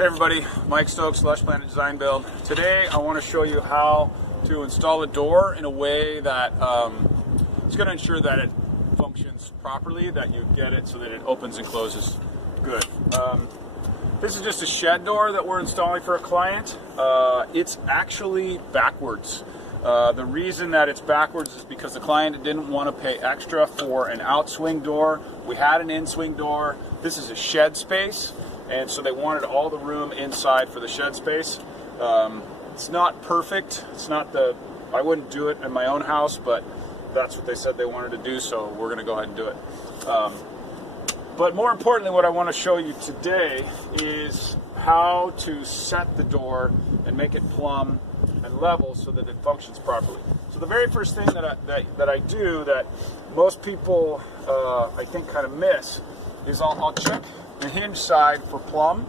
Hey everybody, Mike Stokes, Lush Planet Design Build. Today I want to show you how to install a door in a way that it's going to ensure that it functions properly, that you get it so that it opens and closes good. This is just a shed door that we're installing for a client. It's actually backwards. The reason that it's backwards is because the client didn't want to pay extra for an outswing door. We had an in-swing door. This is a shed space, and so they wanted all the room inside for the shed space. It's not perfect. It's not I wouldn't do it in my own house, but that's what they said they wanted to do, so we're going to go ahead and do it. But more importantly, what I want to show you today is how to set the door and make it plumb and level so that it functions properly. So the very first thing that I do that most people I think kind of miss is I'll check the hinge side for plumb,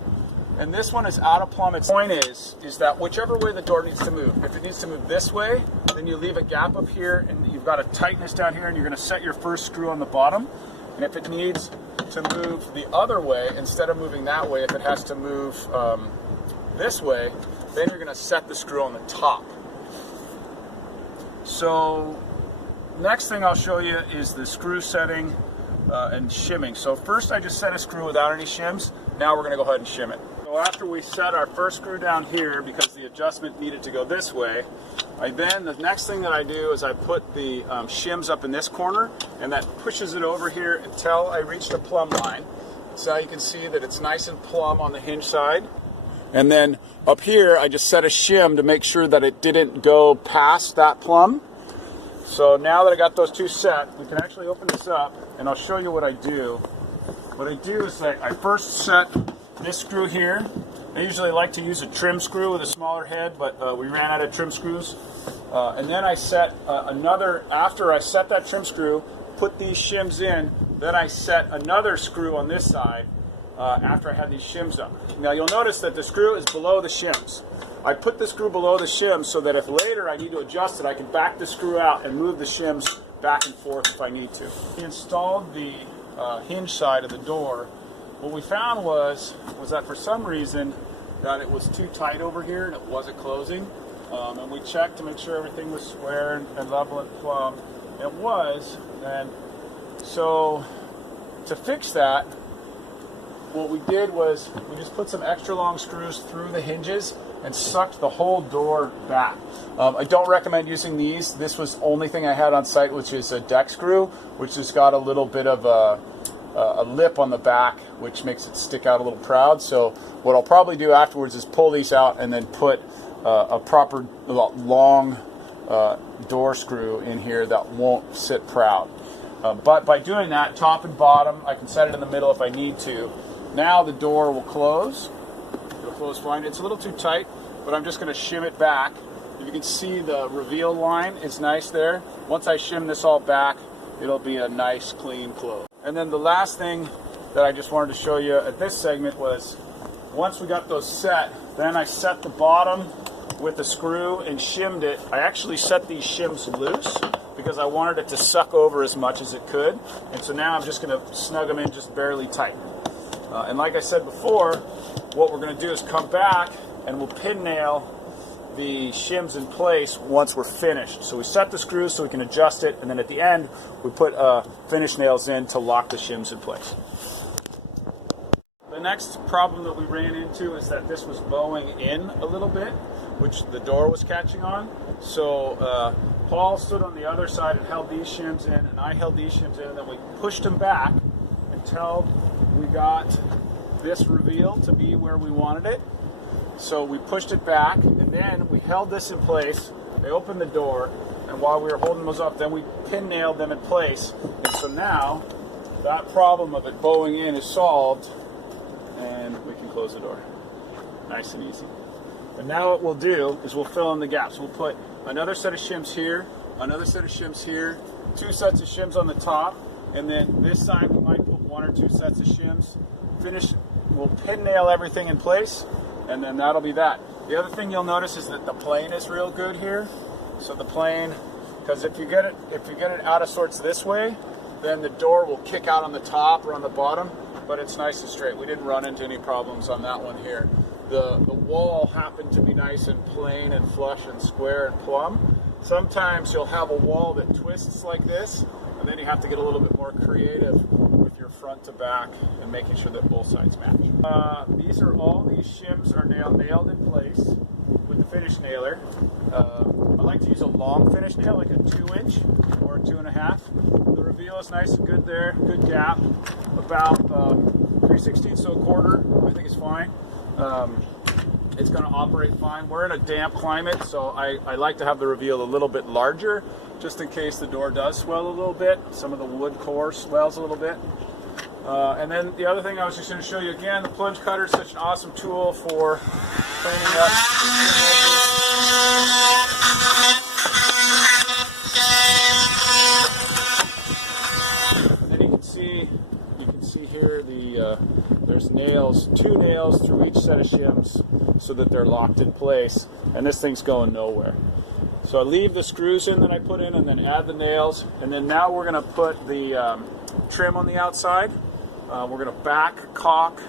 and this one is out of plumb. Its point is that whichever way the door needs to move, if it needs to move this way, then you leave a gap up here and you've got a tightness down here, and you're going to set your first screw on the bottom. And if it needs to move the other way, instead of moving that way, if it has to move this way, then you're going to set the screw on the top. So next thing I'll show you is the screw setting and shimming. So first I just set a screw without any shims. Now we're going to go ahead and shim it. So after we set our first screw down here, because the adjustment needed to go this way, the next thing that I do is I put the shims up in this corner, and that pushes it over here until I reach the plumb line. So you can see that it's nice and plumb on the hinge side. And then up here, I just set a shim to make sure that it didn't go past that plumb. So now that I got those two set, we can actually open this up, and I'll show you what I do. What I do is that I first set this screw here. I usually like to use a trim screw with a smaller head, but we ran out of trim screws. And then I set after I set that trim screw, put these shims in, then I set another screw on this side after I had these shims up. Now you'll notice that the screw is below the shims. I put the screw below the shims so that if later I need to adjust it, I can back the screw out and move the shims back and forth if I need to. We installed the hinge side of the door. What we found was that for some reason that it was too tight over here and it wasn't closing. And we checked to make sure everything was square and level and plumb. It was, and so to fix that, what we did was we just put some extra long screws through the hinges and sucked the whole door back. I don't recommend using these. This was the only thing I had on site, which is a deck screw, which has got a little bit of a lip on the back, which makes it stick out a little proud. So what I'll probably do afterwards is pull these out and then put a proper long door screw in here that won't sit proud. But by doing that, top and bottom, I can set it in the middle if I need to. Now the door will close. It'll close fine. It's a little too tight, but I'm just going to shim it back. You can see the reveal line is nice there. Once I shim this all back, it'll be a nice clean close. And then the last thing that I just wanted to show you at this segment was once we got those set, then I set the bottom with the screw and shimmed it. I actually set these shims loose because I wanted it to suck over as much as it could. And so now I'm just going to snug them in just barely tight. And like I said before, what we're going to do is come back and we'll pin nail the shims in place once we're finished. So we set the screws so we can adjust it, and then at the end we put finish nails in to lock the shims in place. The next problem that we ran into is that this was bowing in a little bit, which the door was catching on. So Paul stood on the other side and held these shims in, and I held these shims in, and then we pushed them back until we got this reveal to be where we wanted it. So we pushed it back, and then we held this in place. They opened the door, and while we were holding those up, then we pin nailed them in place. And so now that problem of it bowing in is solved, and we can close the door. Nice and easy. And now what we'll do is we'll fill in the gaps. We'll put another set of shims here, another set of shims here, 2 sets of shims on the top, and then this side we might put 1 or 2 sets of shims. We'll pin nail everything in place, and then that'll be that. The other thing you'll notice is that the plane is real good here. So the plane, because if you get it out of sorts this way, then the door will kick out on the top or on the bottom, but it's nice and straight. We didn't run into any problems on that one here. the wall happened to be nice and plain and flush and square and plumb. Sometimes you'll have a wall that twists like this, and then you have to get a little bit more creative with your front to back and making sure that both sides match. All these shims are now nailed in place with the finish nailer. I like to use a long finish nail, like a 2-inch or a 2.5. The reveal is nice and good there, good gap, about 3/16 to a quarter. I think it's fine. It's going to operate fine. We're in a damp climate, so I like to have the reveal a little bit larger, just in case the door does swell a little bit. Some of the wood core swells a little bit. And then the other thing I was just going to show you again, the plunge cutter is such an awesome tool for cleaning up. And then you can see here there's nails, 2 nails through each set of shims so that they're locked in place, and this thing's going nowhere. So I leave the screws in that I put in and then add the nails, and then now we're going to put the trim on the outside. We're going to back caulk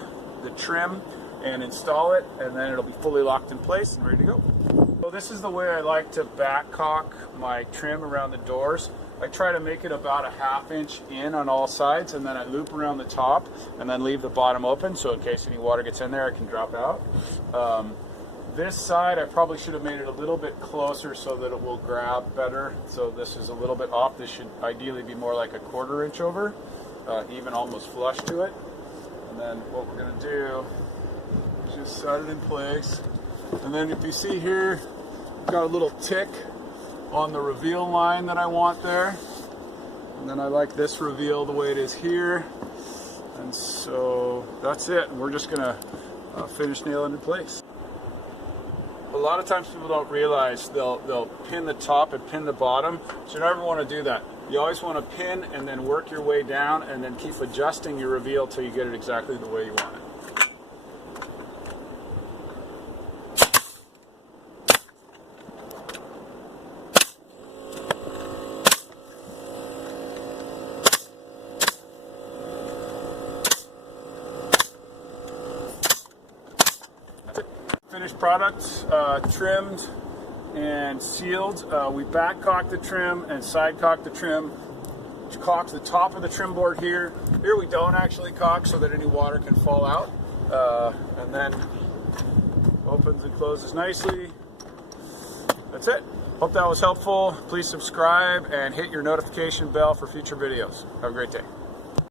the trim and install it, and then it'll be fully locked in place and ready to go. So this is the way I like to back caulk my trim around the doors. I try to make it about a 1/2 inch in on all sides, and then I loop around the top and then leave the bottom open, so in case any water gets in there, it can drop out. This side, I probably should have made it a little bit closer so that it will grab better. So this is a little bit off. This should ideally be more like a 1/4 inch over, even almost flush to it. And then what we're going to do is just set it in place. And then if you see here, I've got a little tick on the reveal line that I want there. And then I like this reveal the way it is here. And so that's it. And we're just going to finish nailing in place. A lot of times people don't realize they'll pin the top and pin the bottom, so you never want to do that. You always want to pin and then work your way down and then keep adjusting your reveal till you get it exactly the way you want it. Finished product, trimmed and sealed. We back caulked the trim and side caulked the trim. Caulked the top of the trim board here. Here we don't actually caulk so that any water can fall out. And then opens and closes nicely. That's it. Hope that was helpful. Please subscribe and hit your notification bell for future videos. Have a great day.